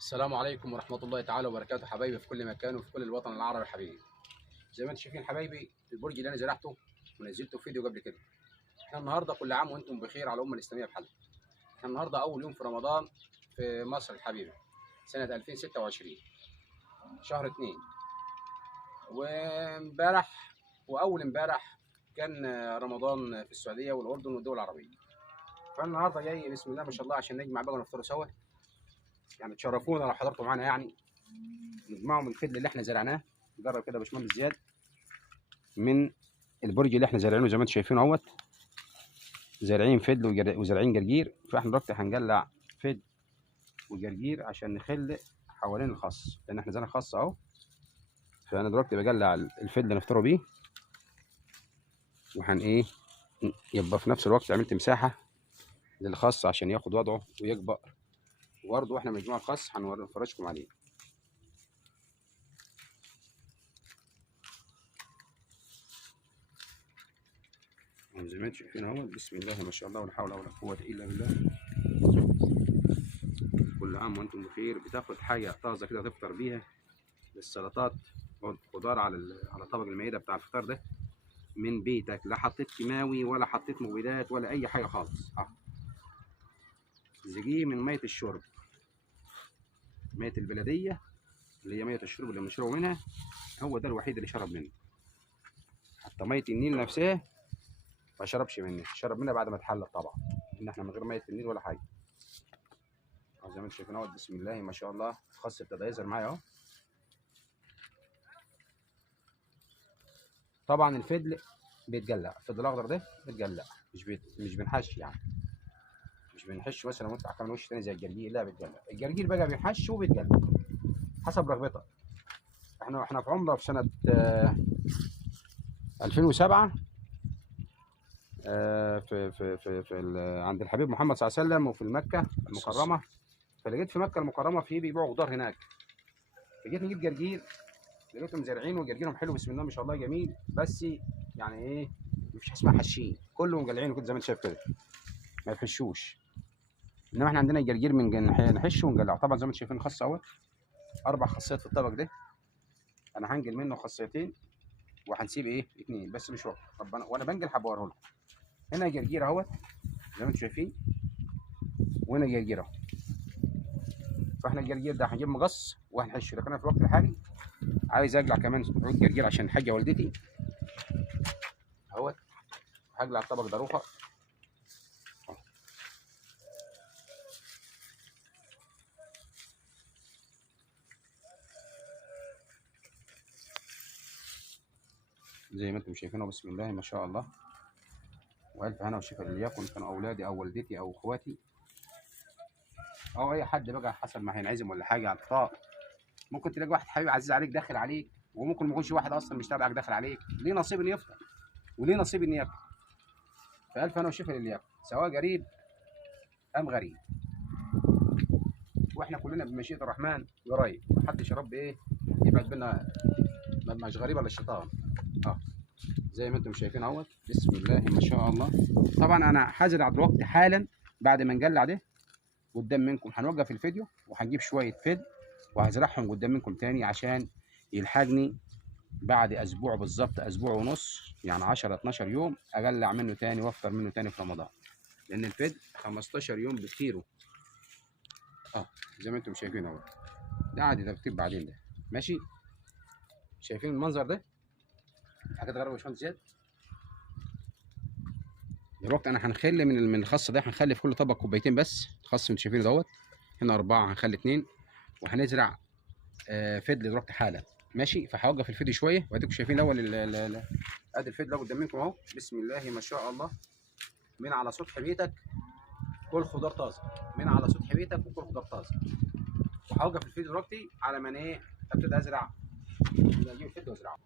السلام عليكم ورحمة الله تعالى وبركاته، حبايبي في كل مكان وفي كل الوطن العربي. حبيبي زي ما انتم شايفين حبايبي البرج اللي انا زرعته ونزلته فيديو قبل كده. احنا النهارده كل عام وانتم بخير على الامه الاسلاميه بحالها. احنا النهارده اول يوم في رمضان في مصر الحبيبه سنة 2026 شهر 2. وامبارح واول امبارح كان رمضان في السعودية والاردن والدول العربية. فالنهارده جاي بسم الله ما شاء الله عشان نجمع بقى ونفطروا سوا. يعني تشرفونا لو حضرتوا معانا، يعني نجمعوا من الفضل اللي احنا زرعناه. نجرب كده يا باشمهندس زياد من البرج اللي احنا زارعينه زي ما انتم شايفين اهوت. زارعين فدل وزارعين جرجير، فاحنا دلوقتي هنجلع فدل وجرجير عشان نخل حوالين الخص، لان احنا زرعنا خص اهو. فانا دلوقتي بجلع الفدل نفطروا بيه، وهن ايه يبقى في نفس الوقت عملت مساحه للخص عشان ياخد وضعه ويكبر. وبرضه احنا مجموع الخص هنفرجكم عليه. زي ما انتم شايفين اهو، بسم الله ما شاء الله ولا حول ولا قوه الا بالله. كل عام وانتم بخير. بتاخد حاجه طازه كده تفطر بيها للسلطات والخضار على طبق المائده بتاع الفطار ده من بيتك. لا حطيت كيماوي ولا حطيت مبيدات ولا اي حاجه خالص. زقيه من ميه الشرب، ميه البلديه اللي هي ميه الشرب اللي بنشربه منها، هو ده الوحيد اللي شرب منه. حتى ميه النيل نفسها ما شربش منها، شرب منها بعد ما اتحلت طبعا، ان احنا من غير ميه النيل ولا حاجه. زي ما انتم شايفين اهو، بسم الله ما شاء الله الخس ابتدى يظهر معايا اهو. طبعا الفدل بيتجلع، الفدل الاخضر ده بيتجلع، مش بنحش، يعني مش بنحش مثلا وانت كمان وش تاني زي الجرجير، لا بيتجلع. الجرجير بقى بينحش وبيتجلع حسب رغبتك. احنا في عمره في سنه 2007 عند الحبيب محمد صلى الله عليه وسلم وفي مكه المكرمه. فلقيت في مكه المكرمه في بيبيعوا خضار هناك، فجيت نجيب جرجير، لقيتهم زارعين وجرجيرهم حلو بسم الله ما شاء الله جميل. بس يعني ايه، مفيش حاجه اسمها حشين، كلهم مجلعين كده زي ما انت شايف كده، ما يحشوش. انما احنا عندنا الجرجير من نحشه ونجلعه. طبعا زي ما انتم شايفين خص اهوت، 4 خصيات في الطبق ده. انا هنجل منه خصيتين وهنسيب ايه 2 بس مش وقت. طب وانا بنجل هبوريه لكم. هنا جرجير اهوت زي ما انتم شايفين، وهنا جرجير اهو. فاحنا الجرجير ده هنجيب مقص وهنحشه. لكن انا في الوقت الحالي عايز اقلع كمان عود جرجير عشان الحاجه والدتي اهوت. هقلع الطبق ده روخه. زي ما انتم شايفينه بسم الله ما شاء الله، والف هنا وشفا ليكن كانوا اولادي او والدتي او اخواتي او اي حد بقى حسب ما هينعزم ولا حاجه على الفطار. ممكن تلاقي واحد حبيب عزيز عليك داخل عليك، وممكن ما يكونش واحد اصلا مش تابعك داخل عليك، ليه نصيب انه يفطر وليه نصيب انه ياكل. فالف هنا وشفا للي ياكل سواء قريب ام غريب، واحنا كلنا بمشيئه الرحمن قريب. محدش يا رب ايه يبعد بينا، مش غريب ولا الشيطان. زي ما انتم شايفين اهوت بسم الله ما شاء الله. طبعا انا حازر على الوقت حالا بعد ما نجلع ده قدام منكم. هنوقف الفيديو وهنجيب شويه فد وهزرعهم قدام منكم تاني عشان يلحقني بعد اسبوع بالظبط، اسبوع ونص، يعني 10 12 يوم اجلع منه تاني وافطر منه تاني في رمضان، لان الفد 15 يوم بكتيره. زي ما انتم شايفين اهو، ده عادي ترتيب بعدين ده ماشي. شايفين المنظر ده؟ حاجات غريبه يا باشمهندس زياد. دلوقتي انا هنخلي من الخس ده، هنخلي في كل طبق كوبايتين بس. الخس انتوا شايفينه دوت، هنا 4 هنخلي 2، وهنزرع فدل دلوقتي حالا ماشي. فهوقف الفيديو شويه واديكم شايفين الاول ادي الفدل قدام منكم اهو بسم الله ما شاء الله. من على سطح بيتك كل خضار طازه، من على سطح بيتك وكل خضار طازه. وهوقف الفيديو دلوقتي على ما ايه ابتدي ازرع، اجيب الفدل وازرعه.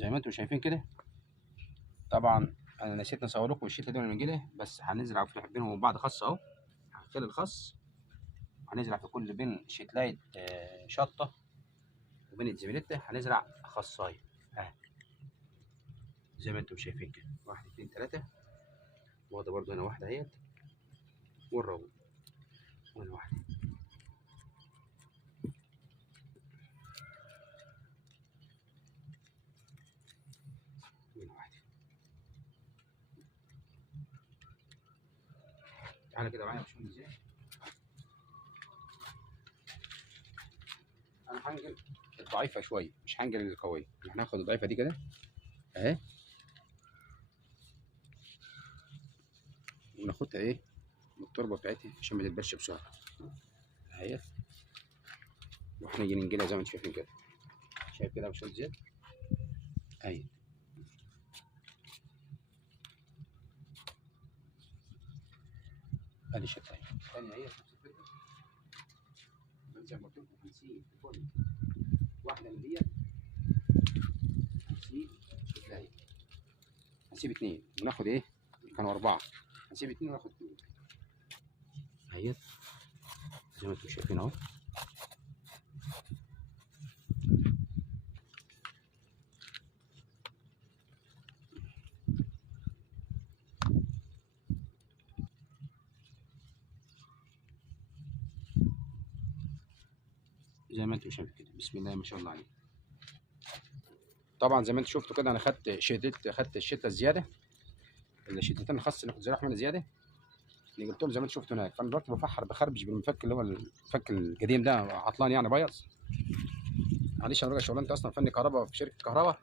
زي ما انتم شايفين كده. طبعا انا نسيت نصور لكم الشتله دي من الجله، بس هنزرع في بينهم وبين بعض خس اهو. هنخلي الخس، هنزرع في كل بين شتلايه شطه وبين الزميلته هنزرع خصايه اهي زي ما انتم شايفين كده. 1 2 3، واخده برضه هنا واحده اهيت، والرابع وهنا واحده. تعالى كده معايا يا باشمهندس ازاي. انا هنقل الضعيفه شويه، مش هنقل القويه. احنا هناخد الضعيفه دي كده اهي، وناخدها ايه من التربه بتاعتها عشان ما تتبش بسرعه اهي. وهنيجي ننقلها زي ما انتم شايفين كده. شايف كده يا باشمهندس زياد اهي. ادي شكلها الثانيه هي نفس الفكره. زي ما قلت لكم هنسيب كل واحده من ديت، هنسيب شكلها هي. هنسيب 2 وناخد ايه، كانوا 4، هنسيب 2 وناخد 2 اهي زي ما انتم شايفين اهو. زي ما انتم شايفين كده. بسم الله ما شاء الله عليه. طبعا زي ما انتم شفتوا كده انا خدت الشتة الزياده، الشتتين الخاص اللي كنت زارعهم انا زياده اللي قلت لهم زي ما انتم شفتوا هناك. فانا دلوقتي بخربش بالمفك اللي هو الفك القديم ده، عطلان يعني بايظ. معلش انا راجل شغلانتي اصلا فني كهرباء في شركه كهرباء،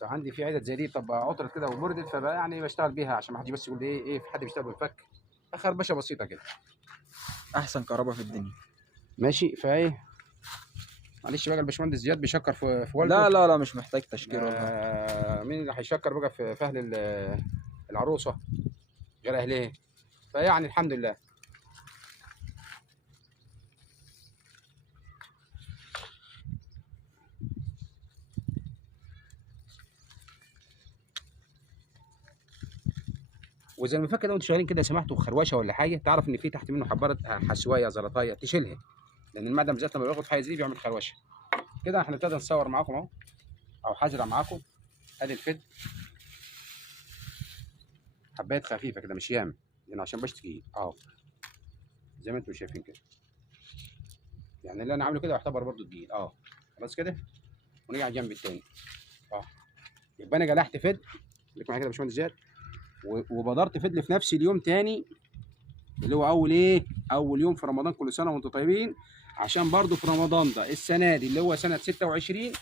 فعندي في عدد زي دي طب عطلت كده وبردت، فبقى يعني بشتغل بيها عشان ما حدش بس يقول لي ايه في حد بيشتغل بالفك. خربشه بسيطه كده. احسن كهرباء في الدنيا. ماشي فايه. معلش بقى الباشمهندس زياد بيشكر في والده. لا لا لا مش محتاج تشكير والله. مين اللي هيشكر بقى في اهل العروسه غير اهلها؟ فيعني الحمد لله. واذا المفك ده وانتوا شغالين كده سمعتوا خروشه ولا حاجه، تعرف ان في تحت منه حباره حسوايه زلطايه تشيلها، لان المعدن بالذات لما بياخد حيز دي بيعمل خروشه. كده احنا ابتدى نصور معاكم اهو، او حزرع معاكم. ادي الفد حبايه خفيفه كده مش ياما، لان عشان بشتكي اهو زي ما انتم شايفين كده. يعني اللي انا عامله كده يعتبر برضو تقيل اهو. خلاص كده ونيجي على الجنب التاني اه. يبقى انا جلحت فد لك معايا كده يا باشمهندس زياد، وبدرت فدل في نفس اليوم تاني اللي هو اول يوم في رمضان. كل سنه وانتم طيبين. عشان برضو في رمضان ده السنه دي اللي هو سنه 26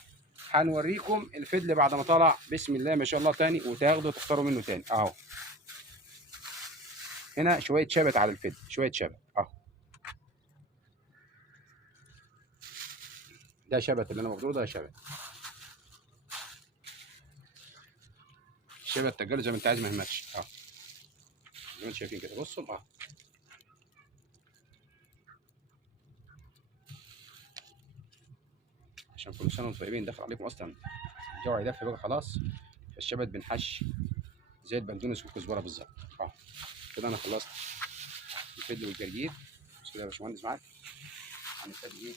هنوريكم الفدل بعد ما طلع بسم الله ما شاء الله تاني، وتاخدوا تختاروا منه تاني اهو. هنا شويه شبت على الفدل، شويه شبت اهو. ده شبت اللي انا واخده، ده شبت. الشبت تجاله زي ما انت عايز ما يهمكش اهو. زي ما انتم شايفين كده بصوا اهو. عشان كل سنه وانتم طيبين. داخل عليكم اصلا الجو هيدفي بقى خلاص، فالشبت بنحش زي البندونس والكزبره بالظبط اهو. كده انا خلصت الفدل والجرجير. بس كده يا باشمهندس معاك هنبتدي ايه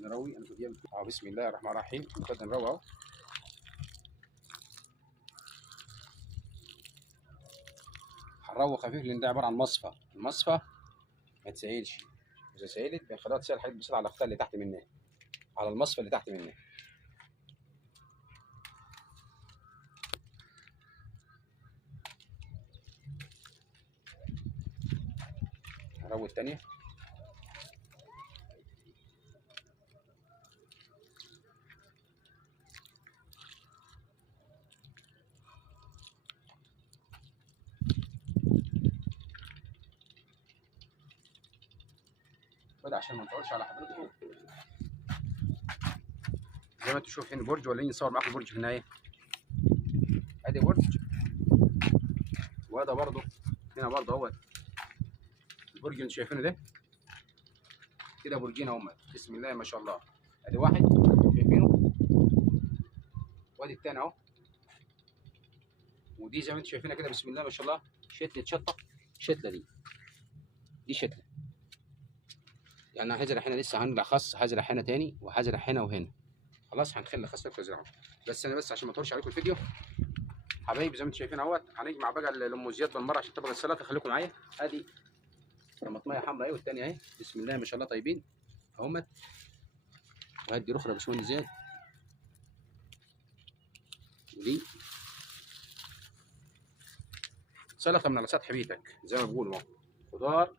نروي. انا كنت اهو بسم الله الرحمن الرحيم. نبتدي نروي اهو. هنروي خفيف لان ده عباره عن مصفى. المصفى ما تسيلش، اذا سيلت بنخليها تسيل حاجات بسيطه على الاخطاء اللي تحت منها، على المصفى اللي تحت منها. هنروي الثانيه. كده عشان ما نطولش على حضرتكم. زي ما انتم شايفين برج، ولا نصور معاكم برج في النهايه. ادي برج، وهذا برضه هنا برضه اهوت البرج اللي انتم شايفينه ده. كده برجين اهم بسم الله ما شاء الله. ادي واحد شايفينه، وادي التاني اهو. ودي زي ما انتم شايفينها كده بسم الله ما شاء الله، شتله شطه. شتله دي شتله. يعني هزرع هنا لسه هنرجع خص، هزرع هنا تاني وهزرع هنا وهنا. خلاص هنخلي خص تزرعه. بس انا عشان ما اطولش عليكم الفيديو حبايبي، زي ما انتم شايفين اهوت، هنجمع بقى الام زياد بالمره عشان تبقى السلطه. خليكم معايا. ادي طماطميه حمراء اهي، والثانيه اهي بسم الله ما شاء الله طيبين اهمت. وهدي الاخرى يا باشمهندس زياد. ودي سلطه من على سطح بيتك زي ما بقول اهو. خضار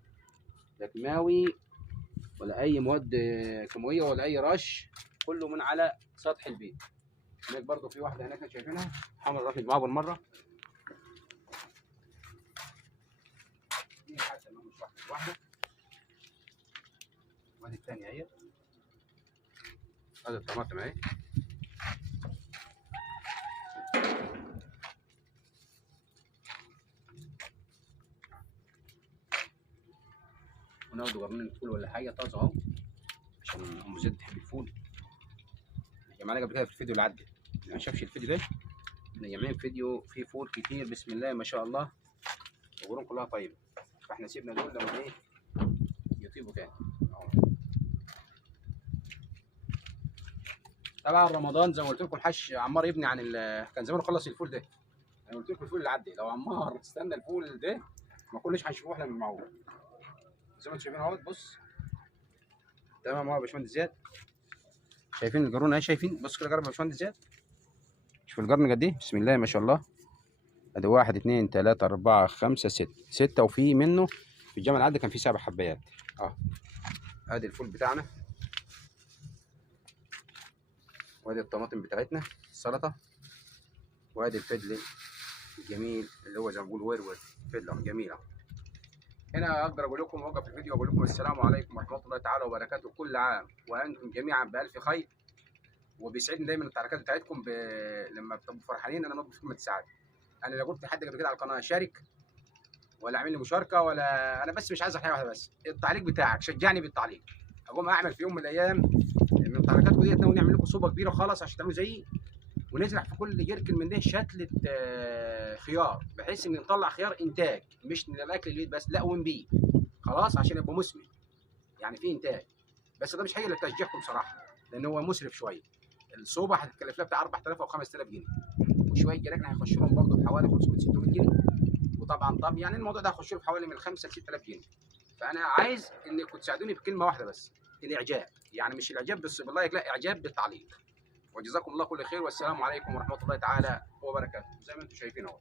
لا كيماوي ولا اي مواد كيماويه ولا اي رش، كله من على سطح البيت. هناك برضو في واحده هناك شايفينها حمرا، رافد معاها بالمره. دي حتى مش واحده. وادي الثانيه اهي. ادي الطماطم اهي. وناخد قرنين فول ولا حاجه طازه اهو، عشان ام زيد تحب الفول. جمعنا قبل كده في الفيديو اللي عدى، اللي ما شافش الفيديو ده احنا جايبين فيديو فيه فول كتير بسم الله ما شاء الله، وقرون كلها طيبه. فاحنا سيبنا دول لما ايه يطيبوا تاني. طبعا رمضان زي ما قلت لكم حش عمار يبني عن كان زمانه خلص الفول ده. انا قلت لكم الفول اللي عدى، لو عمار استنى الفول ده ما كناش هنشوفوه احنا من المعقول. زي ما انتم شايفين اهوت. بص تمام اهو يا باشمهندس زياد. شايفين الجرون اهي، شايفين؟ بص كده جرب يا باشمهندس زياد. شوف الجرن قد ايه بسم الله ما شاء الله. ادي 1 2 3 4 5 6 وفي منه في الجمل العادي كان في 7 حبايات. ادي الفول بتاعنا، وادي الطماطم بتاعتنا السلطه، وادي الفجل الجميل اللي هو زي ما بنقول ورور فجل جميل اهو. هنا اقدر اقول لكم اوقف الفيديو واقول لكم السلام عليكم ورحمه الله تعالى وبركاته. كل عام وانتم جميعا بالف خير. وبيسعدني دايما التعليقات بتاعتكم لما بتبقوا فرحانين انا ببقى في قمه السعاده. انا لا قلت لحد قبل كده على القناه شارك ولا اعمل لي مشاركه ولا انا، بس مش عايز حاجه واحده بس، التعليق بتاعك شجعني بالتعليق. اقوم اعمل في يوم من الايام من تعليقاتكم ديت ناوي نعمل لكم صوبه كبيره خالص عشان تعملوا زيي، ونزرع في كل جركن من ده شتله خيار، بحيث ان نطلع خيار انتاج مش للاكل البيت بس، لا ونبيع خلاص عشان يبقى مثمر يعني في انتاج. بس ده مش حاجه لتشجيعكم صراحه، لان هو مسرف شويه. الصوبه هتتكلف لها بتاع 4000 او 5000 جنيه، وشويه جراكن هيخش لهم برضه بحوالي 500 600 جنيه. وطبعا يعني الموضوع ده هيخش له بحوالي من 5 ل 6000 جنيه. فانا عايز انكم تساعدوني بكلمه واحده بس، الاعجاب. يعني مش الاعجاب بس باللايك، لا اعجاب بالتعليق. وجزاكم الله كل خير، والسلام عليكم ورحمه الله تعالى وبركاته. زي ما انتم شايفين اهو.